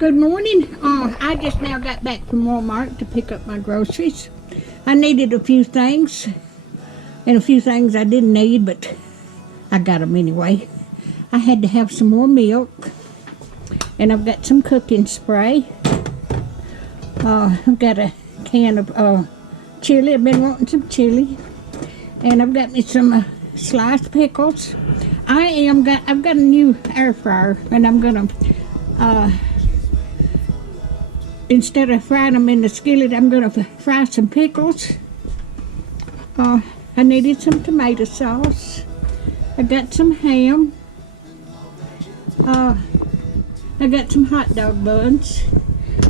Good morning. I just now got back from Walmart to pick up my groceries. I needed a few things, and a few things I didn't need, but I got them anyway. I had to have some more milk, and I've got some cooking spray. I've got a can of chili. I've been wanting some chili, and I've got me some sliced pickles. I've got a new air fryer, and I'm gonna instead of frying them in the skillet, I'm gonna fry some pickles. I needed some tomato sauce. I got some ham. I got some hot dog buns,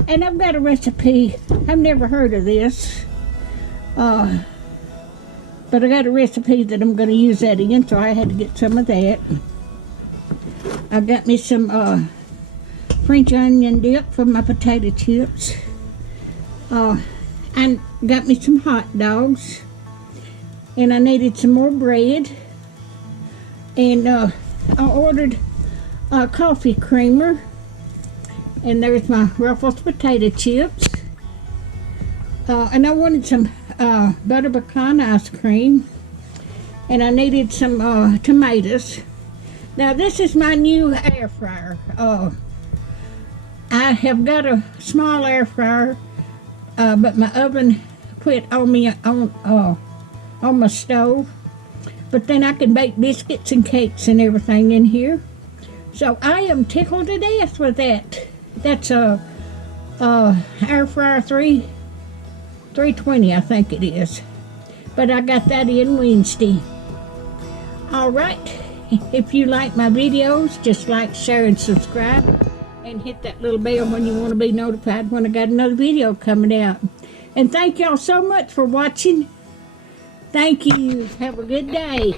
and I've got a recipe. I've never heard of this, but I got a recipe that I'm going to use that in, so I had to get some of that. I got me some French onion dip for my potato chips. And got me some hot dogs, and I needed some more bread. And I ordered a coffee creamer, and there's my Ruffles potato chips. And I wanted some butter pecan ice cream, and I needed some tomatoes. Now this is my new air fryer. I have got a small air fryer, but my oven quit on me on my stove. But then I can bake biscuits and cakes and everything in here. So I am tickled to death with that. That's a air fryer 320, I think it is. But I got that in Wednesday. All right. If you like my videos, just like, share, and subscribe. And hit that little bell when you want to be notified when I got another video coming out. And thank y'all so much for watching. Thank you. Have a good day.